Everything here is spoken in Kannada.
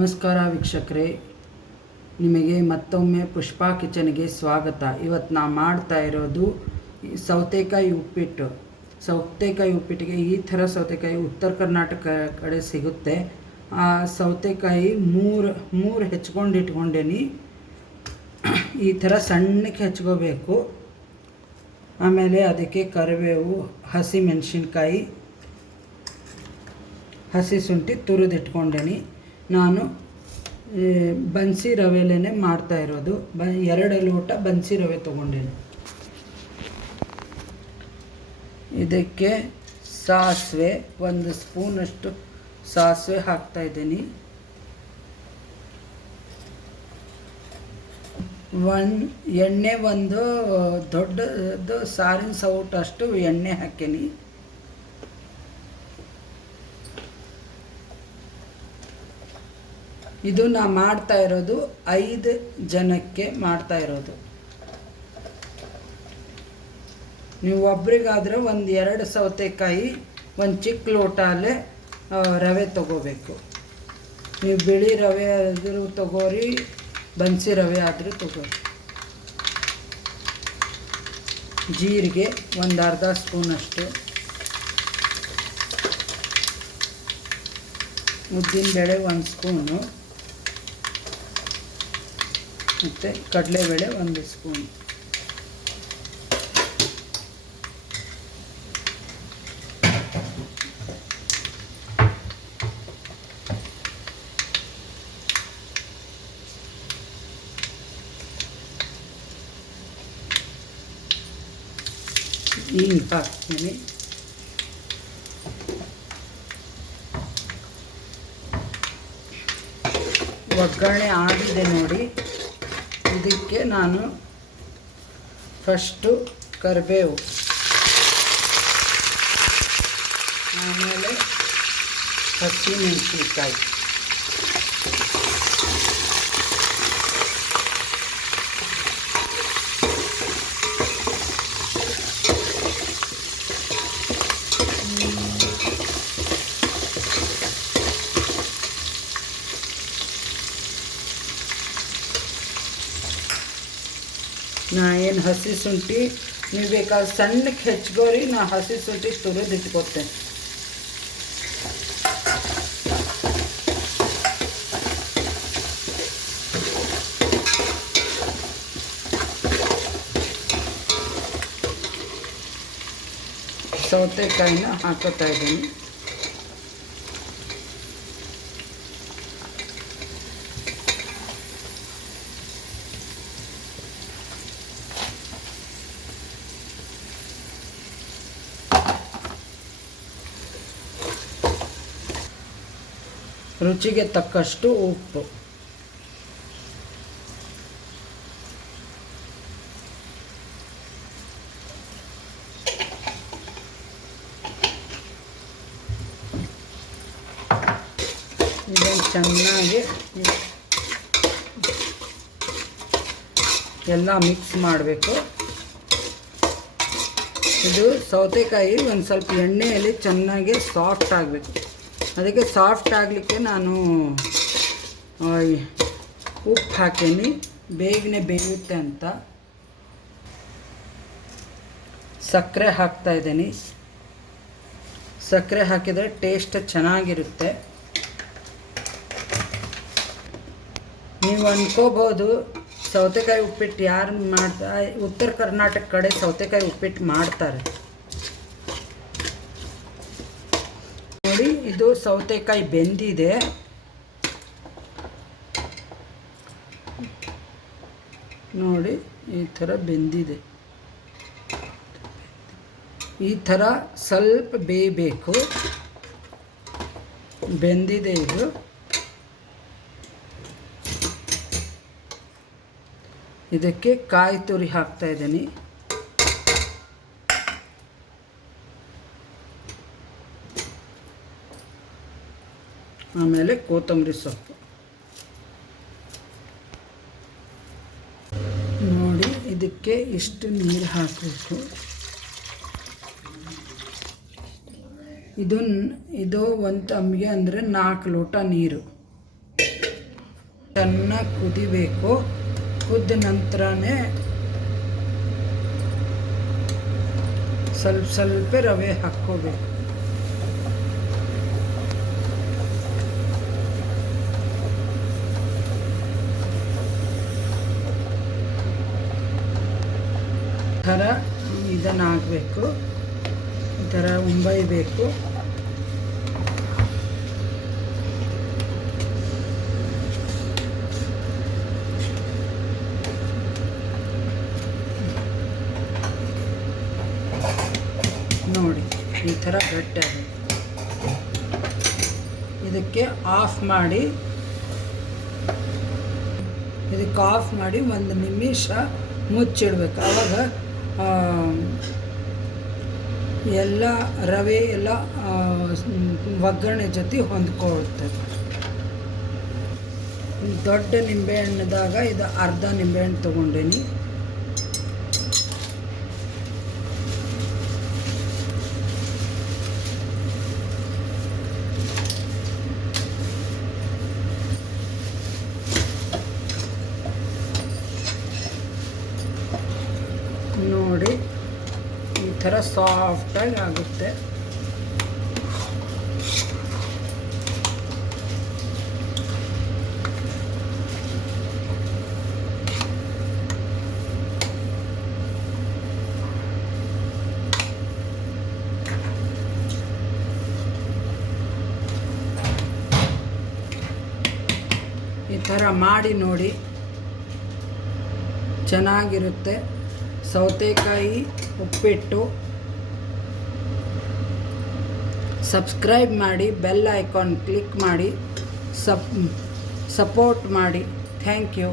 ನಮಸ್ಕಾರ ವೀಕ್ಷಕರೇ. ನಿಮಗೆ ಮತ್ತೊಮ್ಮೆ ಪುಷ್ಪಾ ಕಿಚನ್ಗೆ ಸ್ವಾಗತ. ಇವತ್ತು ನಾ ಮಾಡ್ತಾ ಇರೋದು ಸೌತೆಕಾಯಿ ಉಪ್ಪಿಟ್ಟು. ಸೌತೆಕಾಯಿ ಉಪ್ಪಿಟ್ಟಿಗೆ ಈ ಥರ ಸೌತೆಕಾಯಿ ಉತ್ತರ ಕರ್ನಾಟಕ ಕಡೆ ಸಿಗುತ್ತೆ. ಆ ಸೌತೆಕಾಯಿ ಮೂರು ಮೂರು ಹೆಚ್ಕೊಂಡು ಇಟ್ಕೊಂಡೇನಿ. ಈ ಥರ ಸಣ್ಣಕ್ಕೆ ಹೆಚ್ಕೋಬೇಕು ಆಮೇಲೆ ಅದಕ್ಕೆ ಕರಿಬೇವು, ಹಸಿ ಮೆಣಸಿನ್ಕಾಯಿ, ಹಸಿ ಶುಂಠಿ ತುರಿದಿಟ್ಕೊಂಡೇನಿ ನಾನು ಬನ್ಸಿ ರವೆಲೇ ಮಾಡ್ತಾ ಇರೋದು. ಬ ಎರಡು ಲೋಟ ಬನ್ಸಿ ರವೆ ತೊಗೊಂಡೇನೆ. ಇದಕ್ಕೆ ಸಾಸಿವೆ, ಒಂದು ಸ್ಪೂನಷ್ಟು ಸಾಸಿವೆ ಹಾಕ್ತಾ ಇದ್ದೀನಿ. ಒನ್ ಎಣ್ಣೆ ಒಂದು ದೊಡ್ಡದು ಸಾರಿನ ಸೌಟಷ್ಟು ಎಣ್ಣೆ ಹಾಕೀನಿ. ಇದು ನಾ ಮಾಡ್ತಾ ಇರೋದು ಐದು ಜನಕ್ಕೆ ಮಾಡ್ತಾ ಇರೋದು. ನೀವು ಒಬ್ರಿಗಾದ್ರೆ ಒಂದು ಎರಡು ಸೌತೆಕಾಯಿ, ಒಂದು ಚಿಕ್ಕ ಲೋಟ ಅಲ್ಲೇ ರವೆ ತಗೋಬೇಕು. ನೀವು ಬಿಳಿ ರವೆ ಆದರೂ ತಗೋರಿ, ಬನ್ಸಿ ರವೆ ಆದರೂ ತಗೋರಿ. ಜೀರಿಗೆ ಒಂದು ಅರ್ಧ ಸ್ಪೂನಷ್ಟು ಉದ್ದಿನಬೇಳೆ ಒಂದು ಸ್ಪೂನು. ಮತ್ತು ಕಡಲೆಬೇಳೆ ಒಂದು ಸ್ಪೂನ್. ಹಿಂಗೆ ಹಾಕ್ತೀನಿ. ಒಗ್ಗರಣೆ ಆಗಿದೆ ನೋಡಿ. ಇದಕ್ಕೆ ನಾನು ಫಸ್ಟು ಕರಿಬೇವು. ಆಮೇಲೆ ಹಸಿ ನಾ ಏನು ಹಸಿ ಶುಂಠಿ? ನೀವು ಬೇಕಾದ್ರೆ ಸಣ್ಣಕ್ಕೆ ಹೆಚ್ಕೋರಿ ನಾ ಹಸಿ ಶುಂಠಿ ತುರಿದು ಇಟ್ಕೊತೇನೆ ಸೌತೆಕಾಯಿನ ಹಾಕೋತಾ ಇದ್ದೀನಿ. ರುಚಿಗೆ ತಕ್ಕಷ್ಟು ಉಪ್ಪು. ಇದನ್ನು ಚೆನ್ನಾಗಿ ಎಲ್ಲ ಮಿಕ್ಸ್ ಮಾಡಬೇಕು. ಇದು ಸೌತೆಕಾಯಿ ಒಂದು ಸ್ವಲ್ಪ ಎಣ್ಣೆಯಲ್ಲಿ ಚೆನ್ನಾಗಿ ಸಾಫ್ಟ್ ಆಗಬೇಕು. ಅದಕ್ಕೆ ಸಾಫ್ಟ್ ಆಗಲಿಕ್ಕೆ ನಾನು ಉಪ್ಪು ಹಾಕೀನಿ. ಬೇಗನೆ ಬೇಯುತ್ತೆ ಅಂತ. ಸಕ್ಕರೆ ಹಾಕ್ತಾ ಇದ್ದೀನಿ. ಸಕ್ಕರೆ ಹಾಕಿದರೆ ಟೇಸ್ಟ್ ಚೆನ್ನಾಗಿರುತ್ತೆ. ನೀವು ಅನ್ಕೋಬೋದು, ಸೌತೆಕಾಯಿ ಉಪ್ಪಿಟ್ಟು ಯಾರು ಮಾಡ್ತಾ, ಉತ್ತರ ಕರ್ನಾಟಕ ಕಡೆ ಸೌತೆಕಾಯಿ ಉಪ್ಪಿಟ್ಟು ಮಾಡ್ತಾರೆ. ನೋಡಿ, ಇದು ಸೌತೆಕಾಯಿ ಬೆಂದಿದೆ. ನೋಡಿ, ಈ ಥರ ಬೆಂದಿದೆ. ಈ ಥರ ಸ್ವಲ್ಪ ಬೇಯಬೇಕು. ಬೆಂದಿದೆ ಇದು. ಇದಕ್ಕೆ ಕಾಯಿ ತುರಿ ಹಾಕ್ತಾ ಇದ್ದೀನಿ. ಆಮೇಲೆ ಕೊತ್ತಂಬರಿ ಸೊಪ್ಪು. ನೋಡಿ, ಇದಕ್ಕೆ ಇಷ್ಟು ನೀರು ಹಾಕಬೇಕು. ಇದು ಇದು ಒಂದು ತಮ್ಗೆ ಅಂದರೆ ನಾಲ್ಕು ಲೋಟ ನೀರು. ಚೆನ್ನಾಗಿ ಕುದಿಬೇಕು. ಕುದ್ದ ನಂತರನೇ ಸ್ವಲ್ಪ ಸ್ವಲ್ಪ ರವೆ ಹಾಕ್ಕೋಬೇಕು. ಥರ ಇದನ್ನು ಹಾಕಬೇಕು ಈ ಥರ ಉಂಬೈಬೇಕು ನೋಡಿ, ಈ ಥರ ಗಟ್ಟಿ ಆಗುತ್ತೆ ಇದಕ್ಕೆ ಆಫ್ ಮಾಡಿ. ಇದಕ್ಕೆ ಆಫ್ ಮಾಡಿ ಒಂದು ನಿಮಿಷ ಮುಚ್ಚಿಡ್ಬೇಕು. ಆವಾಗ ಎಲ್ಲ ರವೆ ಎಲ್ಲ ಒಗ್ಗರಣೆ ಜೊತೆ ಹೊಂದ್ಕೊಳ್ತದೆ ದೊಡ್ಡ ನಿಂಬೆಹಣ್ಣದಾಗ ಇದು ಅರ್ಧ ನಿಂಬೆಹಣ್ಣು ತೊಗೊಂಡೇನಿ ನೋಡಿ ಈ ಥರ ಸಾಫ್ಟಾಗಿ ಆಗುತ್ತೆ. ಈ ಥರ ಮಾಡಿ ನೋಡಿ. ಚೆನ್ನಾಗಿರುತ್ತೆ. ಸೌತೆಕಾಯಿ ಉಪ್ಪಿಟ್ಟು. ಸಬ್ಸ್ಕ್ರೈಬ್ ಮಾಡಿ ಬೆಲ್ ಐಕಾನ್ ಕ್ಲಿಕ್ ಮಾಡಿ ಸಪ್ ಸಪೋರ್ಟ್ ಮಾಡಿ. Thank you